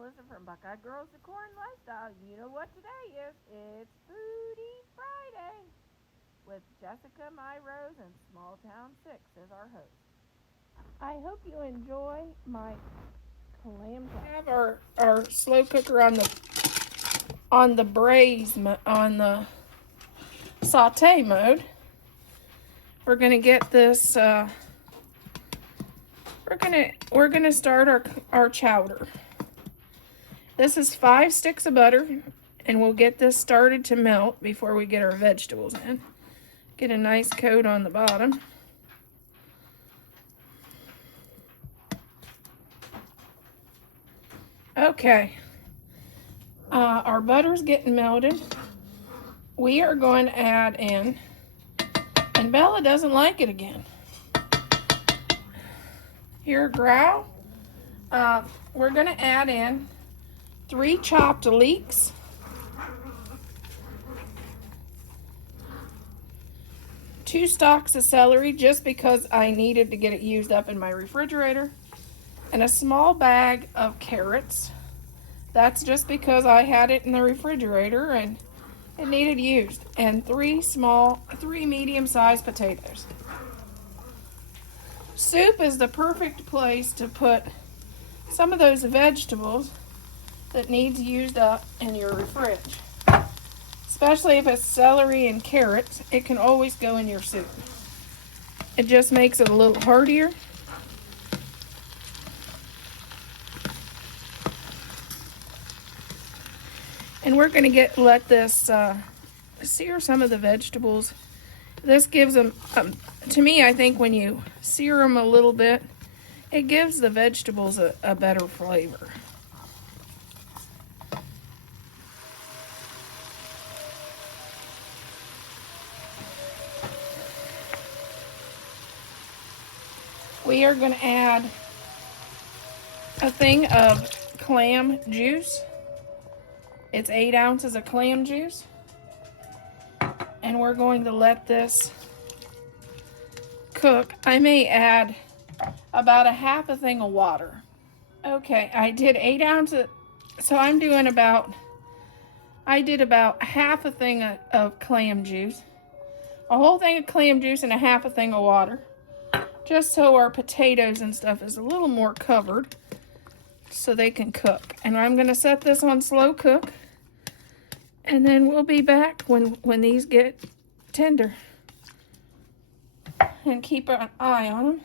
Melissa from Buckeye Girls Decor and Lifestyle. You know what today is? It's Foodie Friday with Jessica Rose and Small Town 6 as our host. I hope you enjoy my clam chowder. We have our slow cooker on the braise on the saute mode. We're gonna get this. We're gonna start our chowder. This is 5 sticks of butter, and we'll get this started to melt before we get our vegetables in. Get a nice coat on the bottom. Okay, our butter's getting melted. We are going to add in, and Bella doesn't like it again. Here, growl. We're going to add in 3 chopped leeks, 2 stalks of celery, just because I needed to get it used up in my refrigerator, and a small bag of carrots. That's just because I had it in the refrigerator and it needed used, and 3 medium-sized potatoes. Soup is the perfect place to put some of those vegetables that needs used up in your fridge. Especially if it's celery and carrots, it can always go in your soup. It just makes it a little heartier. And we're going to let this sear some of the vegetables. This gives them, to me, I think when you sear them a little bit, it gives the vegetables a better flavor. We are going to add a thing of clam juice. It's 8 ounces of clam juice. And we're going to let this cook. I may add about a half a thing of water. Okay, I did 8 ounces, so I did about half a thing of clam juice. A whole thing of clam juice and a half a thing of water. Just so our potatoes and stuff is a little more covered so they can cook. And I'm going to set this on slow cook, and then we'll be back when these get tender. And keep an eye on them.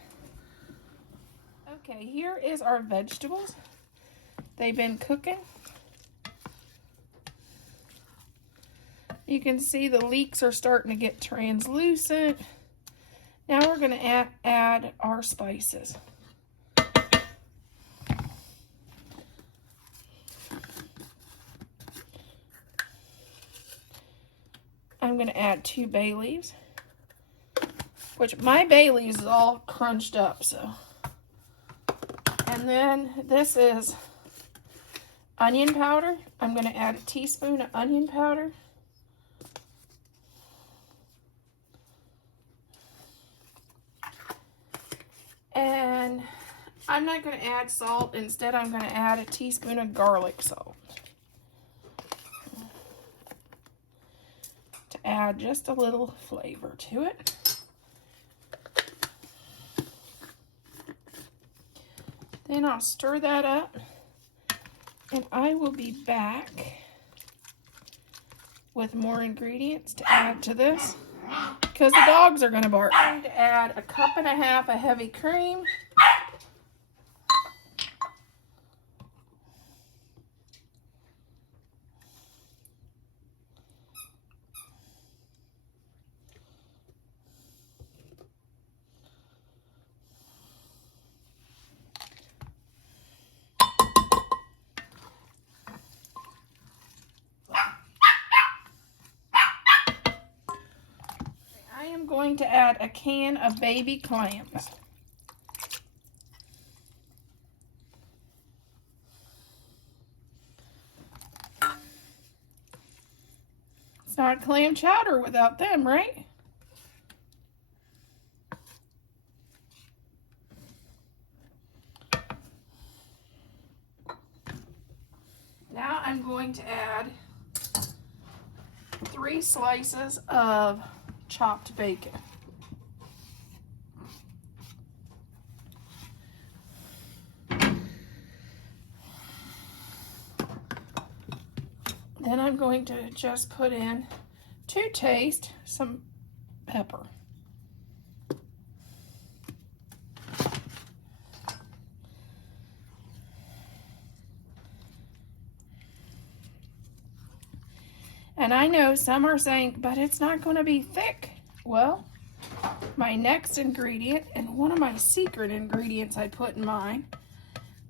Okay, here is our vegetables. They've been cooking. You can see the leeks are starting to get translucent. Now we're going to add our spices. I'm going to add 2 bay leaves, which my bay leaves is all crunched up, so. And then this is onion powder. I'm going to add a teaspoon of onion powder. And I'm not going to add salt. Instead, I'm going to add a teaspoon of garlic salt to add just a little flavor to it. Then I'll stir that up, and I will be back with more ingredients to add to this, because the dogs are going to bark. I'm going to add a 1.5 cups of heavy cream. I am going to add a can of baby clams. It's not clam chowder without them, right? Now I'm going to add 3 slices of chopped bacon. Then I'm going to just put in, to taste, some pepper. And I know some are saying, but it's not going to be thick. Well, my next ingredient, and one of my secret ingredients I put in mine,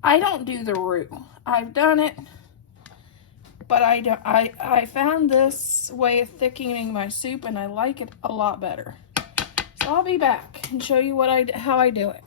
I don't do the roux. I've done it, but I found this way of thickening my soup, and I like it a lot better. So I'll be back and show you how I do it.